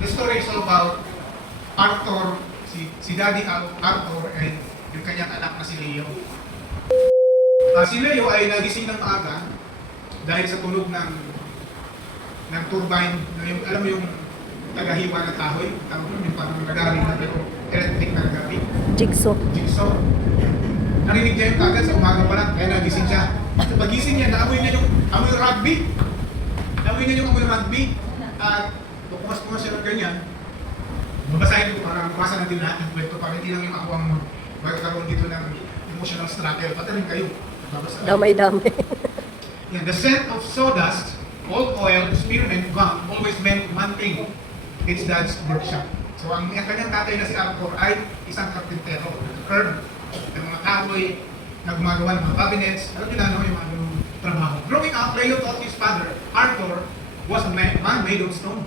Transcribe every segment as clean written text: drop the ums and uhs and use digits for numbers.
The story is all about Arthur, si Daddy Arthur and yung kanyang anak na si Leo. Si Leo ay nagising ng maaga dahil sa tunog ng turbine, yung, alam mo yung tagahiwa ng kahoy, yung parang nagaling na pero electric na nagaling. Jigsaw. Jigsaw. Narinig niya yung kagad sa umaga pa lang, kaya nagising siya. Sa pagising niya, naamoy niya yung amoy rugby. Naamoy niya yung amoy rugby. At pumas siya ng ganyan. Mabasahin ko para mabasa natin lahat ng kwento para hindi lang yung ako ang magkakaroon dito ng emotional struggle. Pati rin kayo. Damay-damay. Yeah, the scent of sawdust, old oil, spearmint, gum always meant one thing. It's Dad's workshop. So ang kanyang tatay na si Arthur ay isang karpintero. Nag-curb, yung mga kahoy, nagmagawa ng mga cabinets. Alam niyo na, no, yung mga trabaho. Growing up, Leo taught his father, Arthur, was a man made of stone.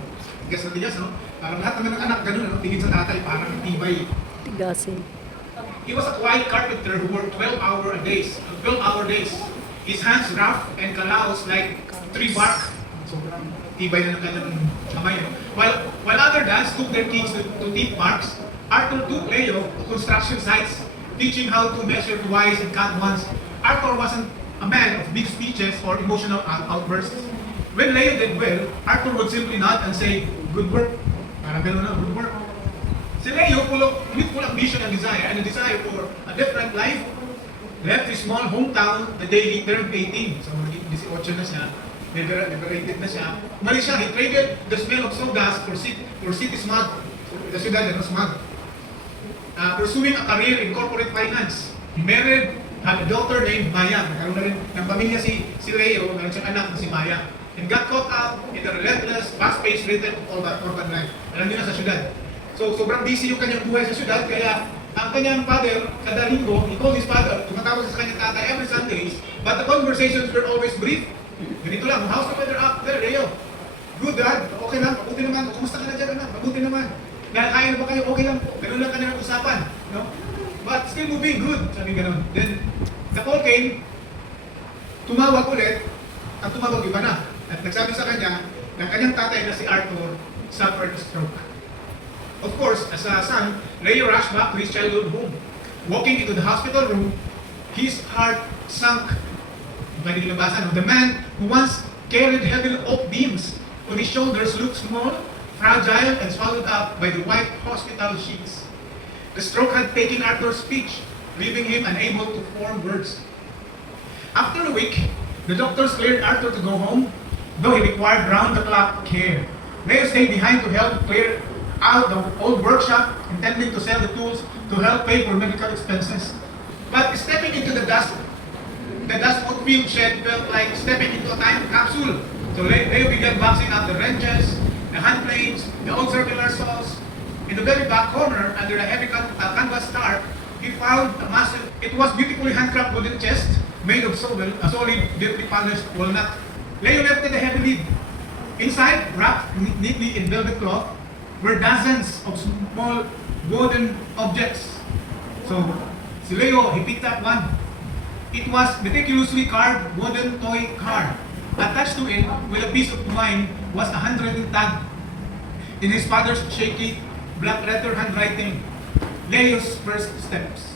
Guess natin yes, no? Parang lahat naman ng anak, ganun, no? Tingin sa tatay, parang tibay. Tigasin. He was a quiet carpenter who worked 12-hour days. His hands rough and callous like tree bark. Sobrang tibay na ng kanyang kamay. No? While other dads took their kids to deep parks, Arthur took Leo to construction sites, teaching how to measure twice and cut once. Arthur wasn't a man of big speeches or emotional outbursts. When Leo did well, Arthur would simply nod and say, "Good work." Parang gano'n na, good work. Si Leo, with full ambition and a desire for a different life, left his small hometown the day he turned 18. So, 18 na siya, liberated na siya. Umalis siya, he traded the smell of sawdust for city smog. The ciudad ng smog. Pursuing a career in corporate finance. He married, had a daughter named Maya. Nagkaroon na rin ng pamilya si Leo, meron siyang anak na si Maya. And got caught up in the relentless, fast-paced rhythm of urban life. Alam niyo na sa syudad. So, sobrang busy yung kanyang buhay sa syudad, kaya ang kanyang father, kada linggo, he told his father, tumatawag sa kanyang tatay every Sundays, but the conversations were always brief. Ganito lang, how's the weather up there, Leo? Good, Dad. Okay lang, mabuti naman. Kumusta ka na dyan, anak? Mabuti naman. Kaya na ba kayo? Okay lang po. Ganun lang kanilang usapan. No? But still moving, good. Sabi ganun. Then, the call came, tumawag ulit, at tumawag iba na. At nagsabi sa kanya, ng kanyang tatay na si Arthur, suffered a stroke. Of course, as a son, Leo rushed back to his childhood home. Walking into the hospital room, his heart sunk. Pwede nilabasan, the man who once carried heavy oak beams on his shoulders looked small, fragile, and swallowed up by the white hospital sheets. The stroke had taken Arthur's speech, leaving him unable to form words. After a week, the doctors cleared Arthur to go home, though he required round-the-clock care. Leo stayed behind to help clear out the old workshop, intending to sell the tools to help pay for medical expenses. But stepping into the dust oat-filled shed felt like stepping into a time capsule. So Leo began boxing out the wrenches, the hand planes, the old circular saws. In the very back corner, under a heavy canvas tarp, he found a massive, it was beautifully handcrafted wooden chest made of solid, beautifully polished walnut. Leo lifted the heavy lid. Inside, wrapped neatly in velvet cloth, were dozens of small wooden objects. So, si Leo, he picked up one. It was meticulously carved wooden toy car. Attached to it, with a piece of twine, was a handwritten tag. In his father's shaky, black letter handwriting, Leo's first steps.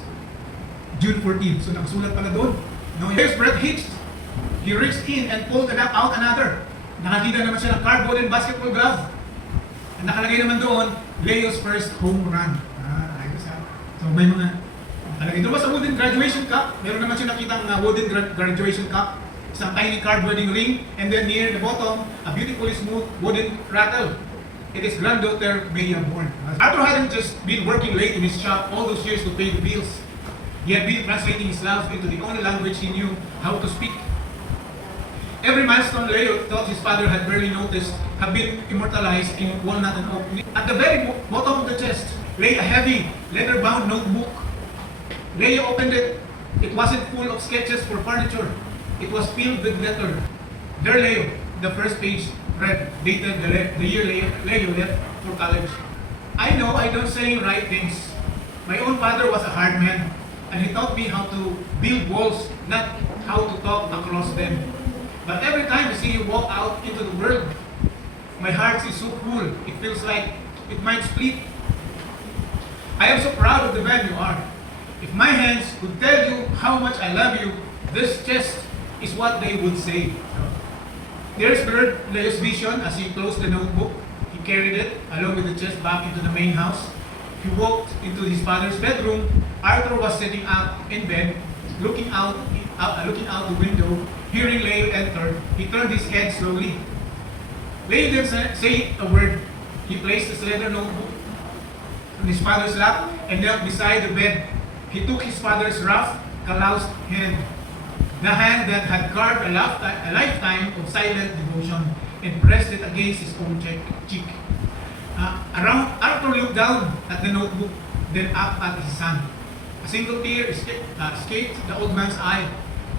June 14. So, nakasulat pala doon. No, his breath hitched. He reached in and pulled out another. Nakakita naman siya ng carved wooden basketball glove. Ang nakalagay naman doon, Leo's first home run. Ayos ha. So may mga nakalagay doon. Sa wooden graduation cup, meron naman siya nakitang wooden graduation cup, isang tiny card wedding ring, and then near the bottom, a beautifully smooth wooden rattle. It is granddaughter Maya born. Arthur hadn't just been working late in his shop all those years to pay the bills. He had been translating his love into the only language he knew how to speak. Every milestone Leo thought his father had barely noticed have been immortalized in walnut and oak. At the very bottom of the chest lay a heavy, leather-bound notebook. Leo opened it. It wasn't full of sketches for furniture. It was filled with letter. Dear Leo, the first page read, dated the year Leo left for college. I know I don't say right things. My own father was a hard man, and he taught me how to build walls, not how to talk across them. But every time I see you walk out into the world, my heart is so full. It feels like it might split. I am so proud of the man you are. If my hands could tell you how much I love you, this chest is what they would say. There's blurred Leo's vision as he closed the notebook. He carried it along with the chest back into the main house. He walked into his father's bedroom. Arthur was sitting up in bed, looking out the window, hearing Leo enter. He turned his head slowly. Leo didn't say a word. He placed his leather notebook on his father's lap and knelt beside the bed. He took his father's rough, calloused hand, the hand that had carved a lifetime of silent devotion, and pressed it against his own cheek. Arthur looked down at the notebook, then up at his son. A single tear escaped the old man's eye,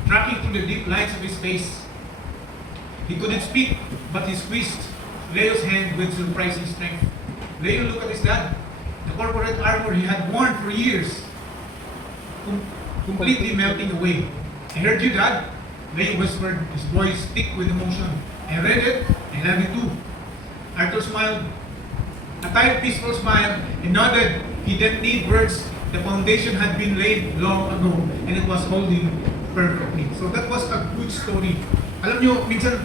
tracking through the deep lines of his face. He couldn't speak, but he squeezed Leo's hand with surprising strength. Leo looked at his dad. The corporate armor he had worn for years, completely melting away. I heard you, Dad, Leo whispered, his voice thick with emotion. I read it. I love you too. Arthur smiled, a tight, peaceful smile, and nodded. He didn't need words. The foundation had been laid long ago, and it was holding perfectly. So that was a good story. Alam nyo, minsan,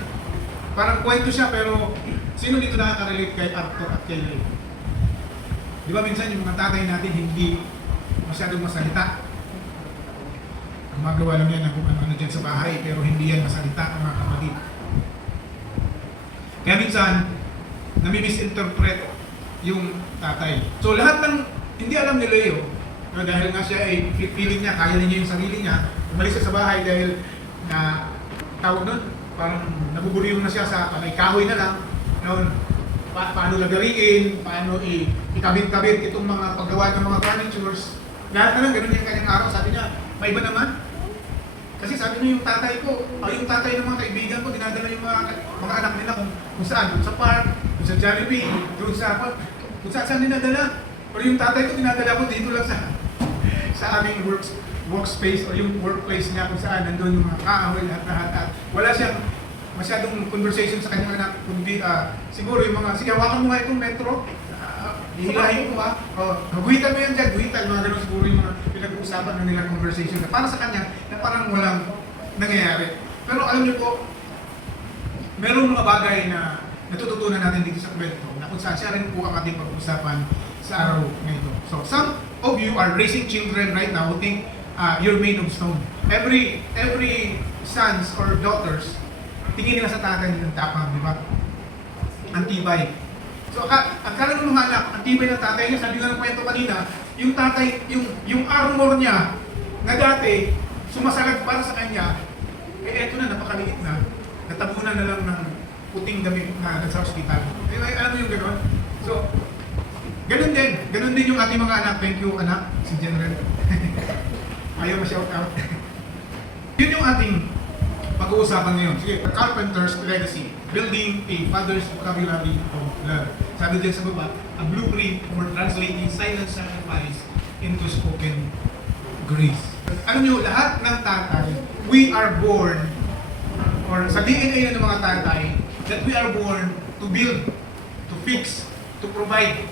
parang kwento siya, pero sino dito nakaka-relate kay Arthur at kay Leo? Di ba minsan yung mga tatay natin hindi masyadong masalita? Gumagawa lang yan ng kung ano dyan sa bahay, pero hindi yan masalita, mga kapatid. Kaya minsan, nami-misinterpret yung tatay. So lahat ng hindi alam ni Leo, dahil nga siya ay feeling niya, kaya niya yung sarili niya, umalis siya sa bahay dahil na tawag nun, parang nabubuliyong na siya sa may kahoy na lang, noon, paano lagariin, paano ikabit-kabit itong mga paggawa ng mga furnitures. Lahat na lang, ganun yung kanyang araw. Sabi niya, may iba naman. Kasi sabi niya yung tatay ko, yung tatay ng mga kaibigan ko, dinadala yung mga anak nila kung saan, doon sa park, doon sa Jollibee, doon kung saan dinadala. Pero yung tatay ko, dinadala ko dito lang sa aming workspace o yung workplace niya kung saan nandun yung mga kahoy lahat. Wala siyang masyadong conversation sa kanyang anak, kundi siguro yung mga, sige, hawakan mo nga itong metro, hihilahin ko guhitan mo yan dyan, guhitan, mga ganun siguro yung mga pinag-uusapan na nilang conversation na para sa kanya, na parang walang nangyayari. Pero alam niyo po, merong mga bagay na natututunan natin dito sa kwento, na kung saan siya rin po ang ating pag-uusapan sa araw na ito. So, some of you are raising children right now who think you're made of stone. Every sons or daughters, tingin nila sa tatay ng tapang, di ba? Ang tibay. So, akala ng mga anak, ang tibay ng tatay niya, sabi nga ng kwento kanina, yung tatay, yung armor niya, na dati, sumasalag para sa kanya, eto na, napakaliit na, natabunan na lang ng puting damit na sa hospital. Alam mo yung gano'n? So, ganun din yung ating mga anak. Thank you, anak, si General. Ayaw ma-shout out. Yun yung ating pag-uusapan ngayon. Sige, The Carpenter's Legacy, Building a Father's Vocabulary of Love. Sabi din sa baba, a blueprint for translating silent sacrifice into spoken grace. Alam nyo, lahat ng tatay, we are born, or sa DNA ng mga tatay, that we are born to build, to fix, to provide.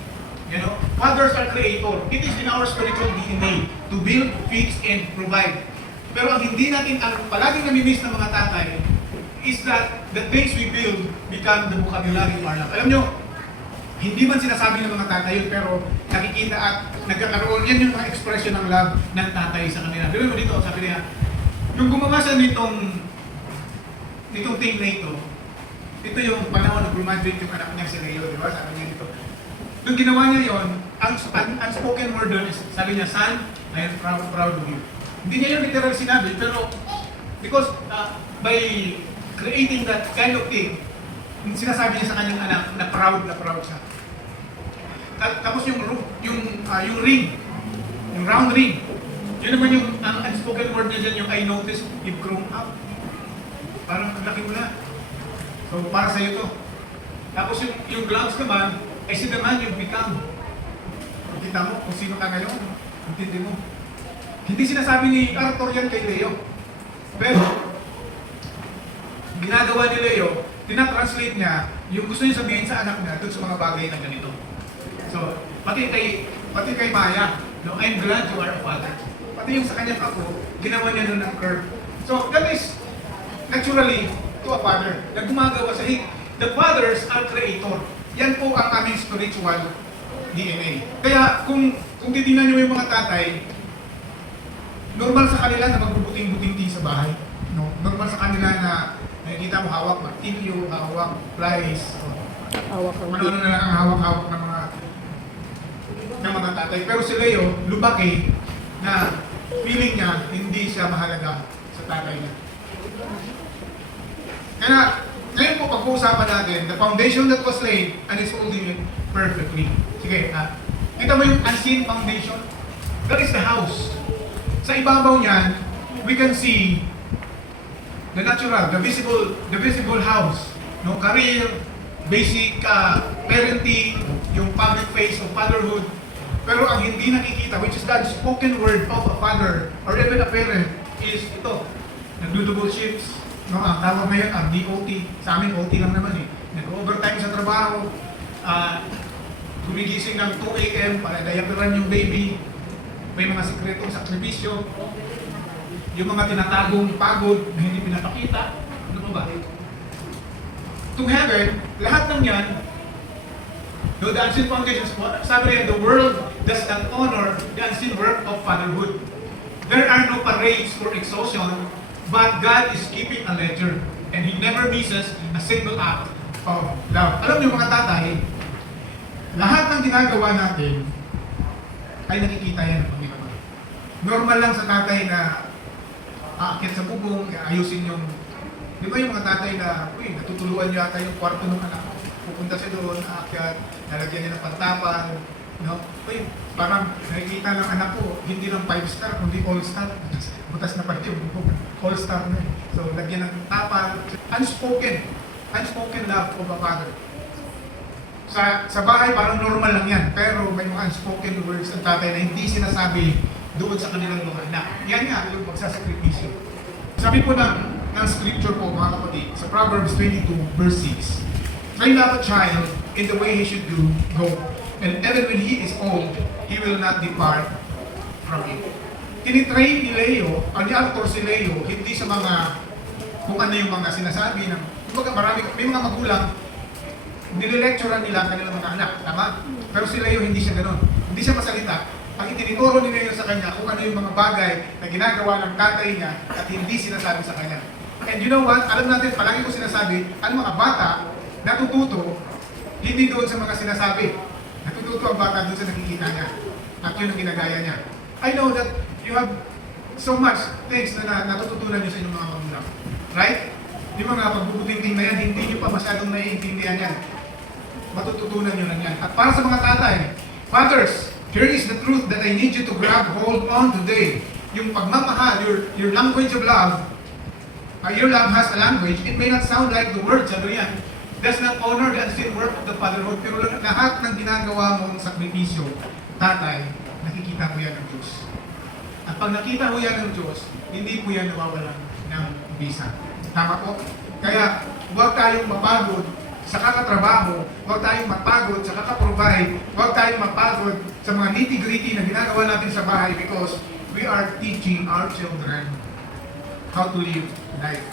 You know, fathers are creator. It is in our spiritual DNA to build, fix, and provide. Pero ang hindi natin, ang palaging namimiss ng mga tatay, is that the things we build become the vocabulary of our love. Alam nyo, hindi man sinasabi ng mga tatay yun, pero nakikita at nagkakaroon, yan yung mga expression ng love ng tatay sa kanila. Gawin mo dito, sabi niya, yung gumawa siya nitong thing na ito yung panahon na graduate yung anak niya si Leo, di ba? Sabi niya dito. Nung ginawa niya yon, ang unspoken word doon is, sabi niya, son, I am proud of you. Hindi niya yung literal sinabi, pero because by creating that kind of thing, sinasabi niya sa kanyang anak na proud siya. Tapos yung ring, yung round ring, yun naman yung ang unspoken word niya dyan, yung I noticed you've grown up. Parang ang laki mo na. So para sa'yo to. Tapos yung gloves naman, I see the man you've become. Kita mo kung sino ka ngayon, intindi mo. Hindi sinasabi ni Arthur yan kay Leo. Pero, ginagawa ni Leo, tinatranslate niya yung gusto niya sabihin sa anak niya dun sa mga bagay na ganito. Pati kay Maya, no, I'm glad you are a father. Pati yung sa kanyang ako, ginawa niya nun ng curve. So that is naturally to a father na gumagawa sa the fathers are creator. Yan po ang aming spiritual DNA. Kaya kung titingnan niyo yung mga tatay, normal sa kanila na magbubuting-buting sa bahay. No? Normal sa kanila na nakikita mo hawak martilyo, hawak flies, Hawak ang ano na lang ang hawak-hawak ng mga tatay. Pero si Leo, lumaki na feeling niya hindi siya mahalaga sa tatay niya. Kaya ngayon po pag-uusapan natin, the foundation that was laid and is holding it perfectly. Sige, kita mo yung unseen foundation? That is the house. Sa ibabaw niyan, we can see the natural, the visible house. No, career, basic parenting, yung public face of fatherhood. Pero ang hindi nakikita, which is that spoken word of a father or even a parent, is ito. Nagdo-double shifts. No, ang tawag ngayon, ang DOT. Sa amin, OT lang naman eh. Nag-overtime sa trabaho. Gumigising ng 2 a.m. para diaperan yung baby. May mga sikretong sakripisyo. Yung mga tinatagong pagod na hindi pinapakita. Ano ba ba? To heaven, lahat ng yan, no, the unseen foundations, sabi rin, the world does not honor the unseen work of fatherhood. There are no parades for exhaustion, but God is keeping a ledger, and He never misses a single act of love. Alam niyo mga tatay, lahat ng ginagawa natin ay nakikita yan ng Panginoon. Normal lang sa tatay na aakyat sa bubong, ayusin yung, di ba yung mga tatay na, natutuluan niyo ata yung kwarto ng anak, pupunta siya doon, aakyat, nalagyan niya ng pantapan, no? Parang nakikita ng anak ko, hindi lang 5-star, kundi all-star. Butas na pala yung all-star na. So, lagyan ng tapan. Unspoken love of a father. Sa bahay, parang normal lang yan. Pero may mga unspoken words ang tatay na hindi sinasabi doon sa kanilang mga anak. Yan nga, yung pagsasakripisyo. Sabi po ng scripture po, mga kapatid, sa Proverbs 22, verse 6, train up a child in the way he should go, and even when he is old, he will not depart from it. Tinitrain ni Leo, ang author si Leo, hindi sa mga, kung ano yung mga sinasabi ng, may mga magulang, nilelecturean nila ang kanilang mga anak, tama? Pero si Leo hindi siya ganun. Hindi siya masalita. Ang itinituro ni Leo sa kanya kung ano yung mga bagay na ginagawa ng tatay niya at hindi sinasabi sa kanya. And you know what? Alam natin, palagi ko sinasabi, ang mga bata natututo hindi doon sa mga sinasabi. Natututo ang bata doon sa nakikita niya. At yun ang ginagaya niya. I know that you have so much things na natututunan niyo sa inyong mga magulang. Right? Yung mga pagbubuting-ting na yan, hindi niyo pa masyadong naiintindihan yan. Matututunan niyo lang yan. At para sa mga tatay, fathers, here is the truth that I need you to grab hold on today. Yung pagmamahal, your language of love, your love has a language. It may not sound like the words, sabi yan, does not honor the unseen work of the fatherhood. Pero lahat ng ginagawa mong sakripisyo, tatay, nakikita mo yan ng Diyos. At pag nakita mo yan ng Diyos, hindi po yan nawawalan ng bisa. Tama po? Kaya huwag tayong mapagod sa kakatrabaho, huwag tayong mapagod sa kakaprovide, huwag tayong mapagod sa mga nitty-gritty na ginagawa natin sa bahay because we are teaching our children how to live life.